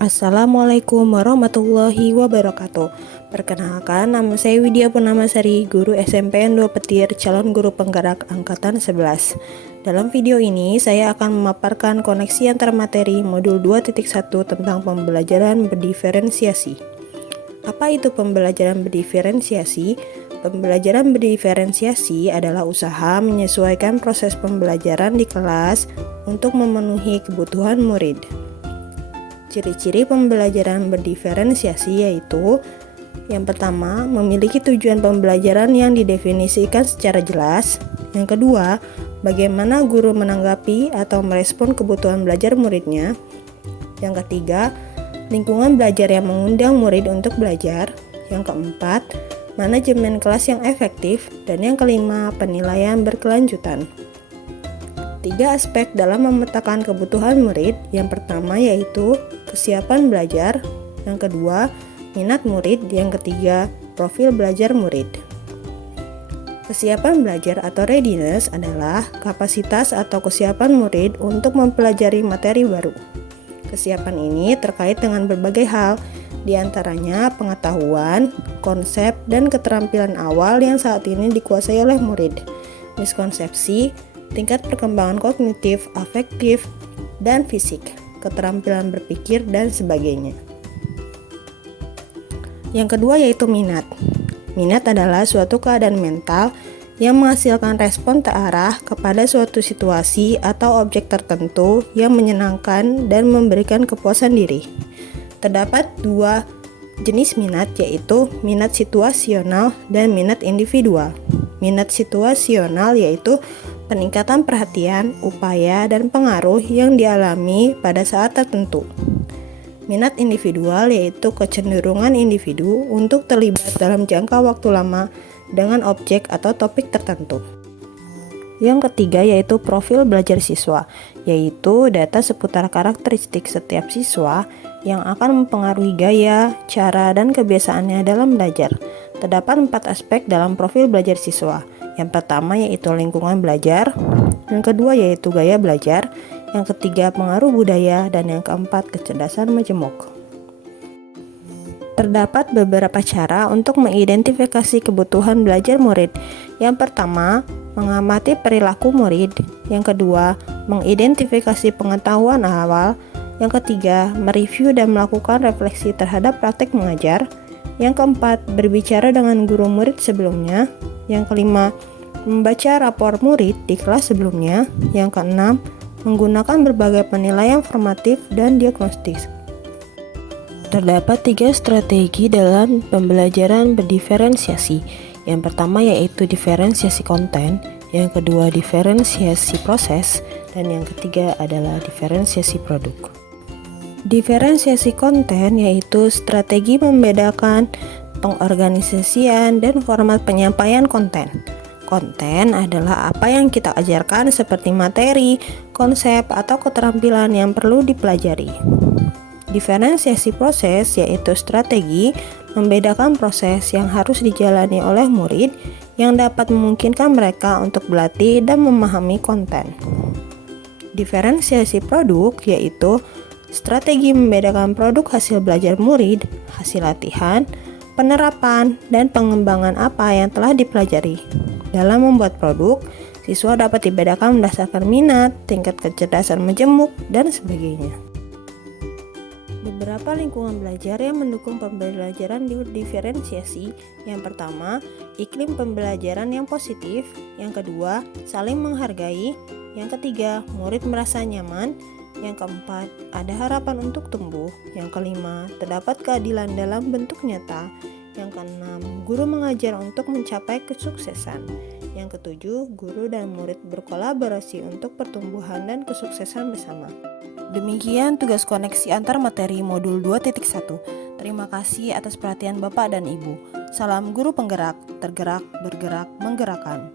Assalamualaikum warahmatullahi wabarakatuh. Perkenalkan, nama saya Widya Purnamasari, guru SMPN 2 Petir, calon guru penggerak angkatan 11. Dalam video ini, saya akan memaparkan koneksi antar materi modul 2.1 tentang pembelajaran berdiferensiasi. Apa itu pembelajaran berdiferensiasi? Pembelajaran berdiferensiasi adalah usaha menyesuaikan proses pembelajaran di kelas untuk memenuhi kebutuhan murid. Ciri-ciri pembelajaran berdiferensiasi yaitu: yang pertama, memiliki tujuan pembelajaran yang didefinisikan secara jelas. Yang kedua, bagaimana guru menanggapi atau merespon kebutuhan belajar muridnya. Yang ketiga, lingkungan belajar yang mengundang murid untuk belajar. Yang keempat, manajemen kelas yang efektif. Dan yang kelima, penilaian berkelanjutan. 3 aspek dalam memetakan kebutuhan murid. Yang pertama yaitu kesiapan belajar, yang kedua minat murid, yang ketiga profil belajar murid. Kesiapan belajar atau readiness adalah kapasitas atau kesiapan murid untuk mempelajari materi baru. Kesiapan ini terkait dengan berbagai hal, diantaranya pengetahuan, konsep, dan keterampilan awal yang saat ini dikuasai oleh murid. Miskonsepsi, tingkat perkembangan kognitif, afektif, dan fisik, keterampilan berpikir, dan sebagainya. Yang kedua yaitu minat. Minat adalah suatu keadaan mental yang menghasilkan respon terarah kepada suatu situasi atau objek tertentu yang menyenangkan dan memberikan kepuasan diri. Terdapat 2 jenis minat, yaitu minat situasional dan minat individual. Minat situasional yaitu peningkatan perhatian, upaya, dan pengaruh yang dialami pada saat tertentu. Minat individual yaitu kecenderungan individu untuk terlibat dalam jangka waktu lama dengan objek atau topik tertentu. Yang ketiga yaitu profil belajar siswa, yaitu data seputar karakteristik setiap siswa yang akan mempengaruhi gaya, cara, dan kebiasaannya dalam belajar. Terdapat 4 aspek dalam profil belajar siswa. Yang pertama yaitu lingkungan belajar, yang kedua yaitu gaya belajar, yang ketiga pengaruh budaya, dan yang keempat kecerdasan majemuk. Terdapat beberapa cara untuk mengidentifikasi kebutuhan belajar murid. Yang pertama, mengamati perilaku murid. Yang kedua, mengidentifikasi pengetahuan awal. Yang ketiga, mereview dan melakukan refleksi terhadap praktek mengajar. Yang keempat, berbicara dengan guru murid sebelumnya. Yang kelima, membaca rapor murid di kelas sebelumnya. Yang keenam, menggunakan berbagai penilaian formatif dan diagnostik. Terdapat 3 strategi dalam pembelajaran berdiferensiasi. Yang pertama yaitu diferensiasi konten, yang kedua diferensiasi proses, dan yang ketiga adalah diferensiasi produk. Diferensiasi konten yaitu strategi membedakan pengorganisasian dan format penyampaian konten. Konten adalah apa yang kita ajarkan seperti materi, konsep, atau keterampilan yang perlu dipelajari. Diferensiasi proses yaitu strategi membedakan proses yang harus dijalani oleh murid yang dapat memungkinkan mereka untuk berlatih dan memahami konten. Diferensiasi produk yaitu strategi membedakan produk hasil belajar murid, hasil latihan, penerapan, dan pengembangan apa yang telah dipelajari. Dalam membuat produk, siswa dapat dibedakan berdasarkan minat, tingkat kecerdasan majemuk, dan sebagainya. Beberapa lingkungan belajar yang mendukung pembelajaran diferensiasi. Yang pertama, iklim pembelajaran yang positif. Yang kedua, saling menghargai. Yang ketiga, murid merasa nyaman. Yang keempat, ada harapan untuk tumbuh. Yang kelima, terdapat keadilan dalam bentuk nyata. Yang keenam, guru mengajar untuk mencapai kesuksesan. Yang ketujuh, guru dan murid berkolaborasi untuk pertumbuhan dan kesuksesan bersama. Demikian tugas koneksi antar materi modul 2.1. Terima kasih atas perhatian Bapak dan Ibu. Salam guru penggerak, tergerak, bergerak, menggerakkan.